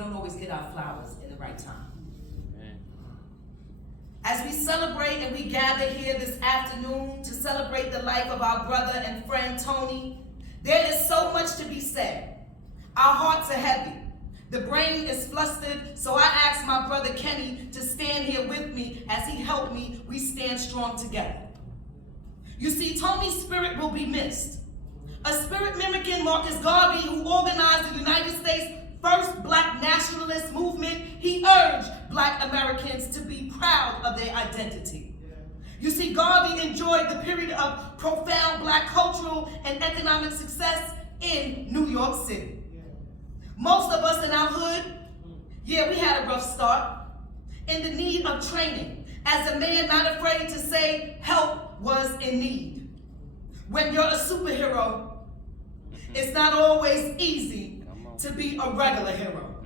don't always get our flowers in the right time. As we celebrate and we gather here this afternoon to celebrate the life of our brother and friend Tony, there is so much to be said. Our hearts are heavy. The brain is flustered, so I asked my brother Kenny to stand here with me. As he helped me, we stand strong together. You see, Tony's spirit will be missed. A spirit mimicking Marcus Garvey, who organized the United States' first black nationalist movement, he urged black Americans to be proud of their identity. You see, Garvey enjoyed the period of profound black cultural and economic success in New York City. Most of us in our hood, yeah, we had a rough start, in the need of training, as a man not afraid to say help was in need. When you're a superhero, it's not always easy to be a regular hero.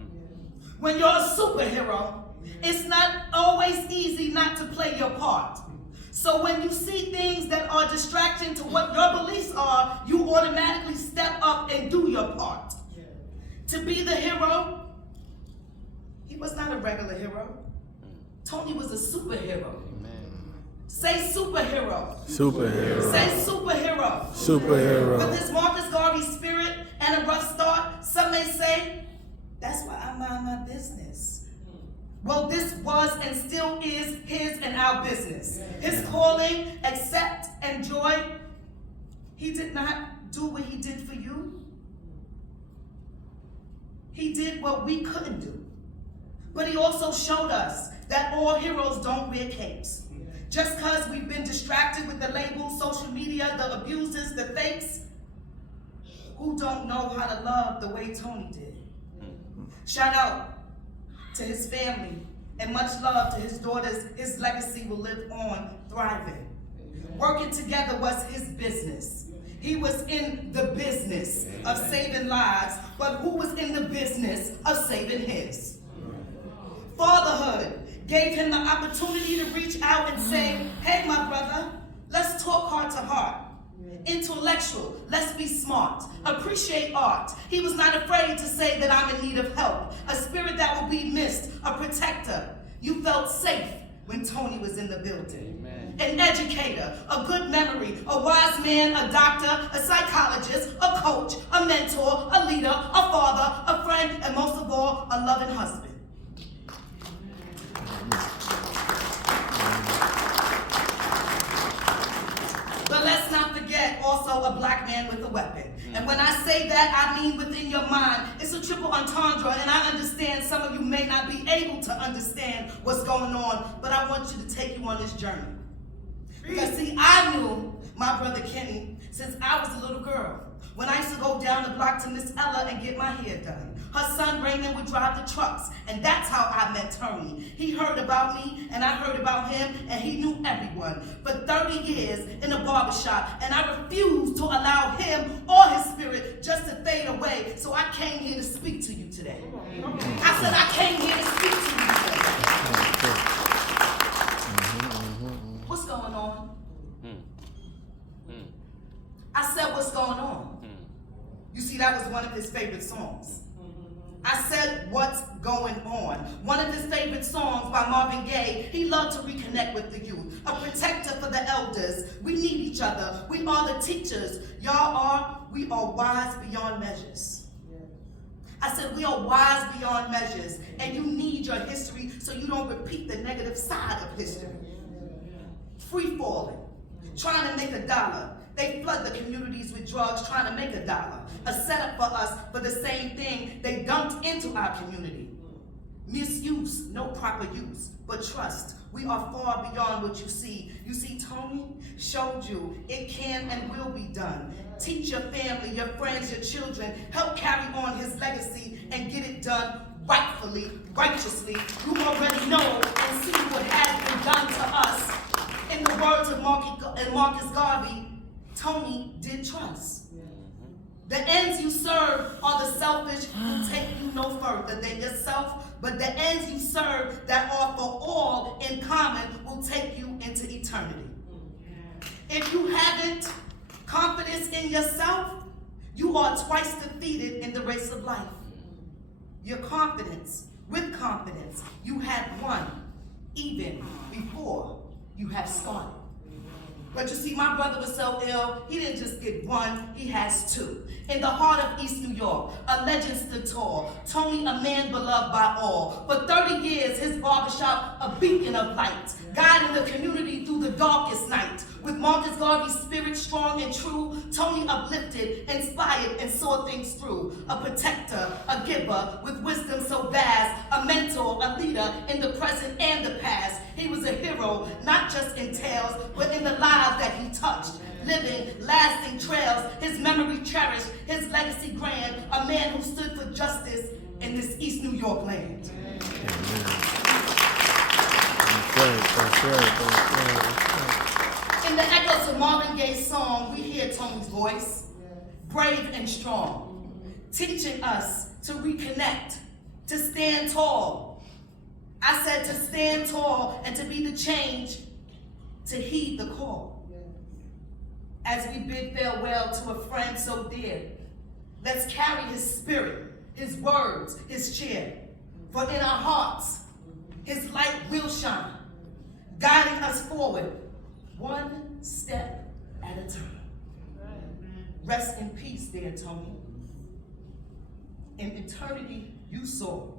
When you're a superhero, it's not always easy not to play your part. So when you see things that are distraction to what your beliefs are, you automatically step up and do your part. To be the hero, he was not a regular hero. Tony was a superhero. Say superhero. Superhero. Say superhero. Superhero. With his Marcus Garvey spirit and a rough start, some may say, that's why I mind my business. Well, this was and still is his and our business. His calling, accept, and joy. He did not do what he did for you. He did what we couldn't do. But he also showed us that all heroes don't wear capes. Just because we've been distracted with the labels, social media, the abuses, the fakes, who don't know how to love the way Tony did. Shout out to his family and much love to his daughters. His legacy will live on thriving. Working together was his business. He was in the business of saving lives, but who was in the business of saving his? Fatherhood gave him the opportunity to reach out and say, hey, my brother, let's talk heart to heart. Intellectual, let's be smart. Appreciate art. He was not afraid to say that I'm in need of help. A spirit that will be missed, a protector. You felt safe when Tony was in the building. Amen. An educator, a good memory, a wise man, a doctor, a psychologist, a coach, a mentor, a leader, a father, a friend, and most of all, a loving husband. But let's not forget also a black man with a weapon. And when I say that, I mean within your mind. It's a triple entendre, and I understand some of you may not be able to understand what's going on, but I want you to take you on this journey. Because see, I knew my brother Kenny since I was a little girl. When I used to go down the block to Miss Ella and get my hair done. Her son Raymond would drive the trucks, and that's how I met Tony. He heard about me, and I heard about him, and he knew everyone. For 30 years in a barbershop, and I refused to allow him or his spirit just to fade away, so I came here to speak to you today. I said I came here to speak to you today. What's going on? I said, what's going on? You see, that was one of his favorite songs. I said, what's going on? One of his favorite songs by Marvin Gaye. He loved to reconnect with the youth. A protector for the elders. We need each other. We are the teachers. We are wise beyond measures. I said, we are wise beyond measures. And you need your history so you don't repeat the negative side of history. Free falling. Trying to make a dollar. They flood the communities with drugs trying to make a dollar. A setup for us for the same thing they dumped into our community. Misuse, no proper use. But trust, we are far beyond what you see. You see, Tony showed you it can and will be done. Teach your family, your friends, your children. Help carry on his legacy and get it done rightfully, righteously. You already know and see what has been done to us. In the words of Marcus Garvey, Tony did trust. The ends you serve are the selfish who take you no further than yourself, but the ends you serve that are for all in common will take you into eternity. If you haven't confidence in yourself, you are twice defeated in the race of life. your confidence, with confidence, you had won even before you have started. But you see, my brother was so ill, he didn't just get one, he has two. In the heart of East New York, a legend stood tall. Tony, a man beloved by all. For 30 years, his barbershop, a beacon of light, guiding the community through the darkest night. With Marcus Garvey's spirit strong and true, Tony uplifted, inspired, and saw things through. A protector, a giver, with wisdom so vast, a mentor, a leader in the present and the past. He was a hero, not just in tales, but in the lives that he touched. Living, lasting trails, his memory cherished, his legacy grand, a man who stood for justice in this East New York land. In the echoes of Marvin Gaye's song, we hear Tony's voice, brave and strong, teaching us to reconnect, to stand tall. I said to stand tall and to be the change, to heed the call. As we bid farewell to a friend so dear, let's carry his spirit, his words, his cheer. For in our hearts, his light will shine, guiding us forward, one step at a time. Rest in peace, dear Tony. In eternity you soar.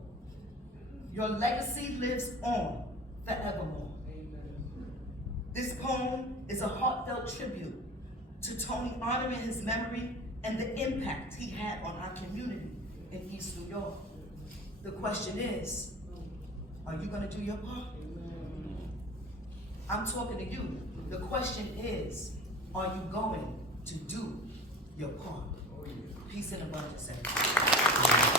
Your legacy lives on forevermore. This poem is a heartfelt tribute to Tony, honoring his memory and the impact he had on our community in East New York. The question is, are you going to do your part? I'm talking to you. The question is, are you going to do your part? Peace and abundance, everybody.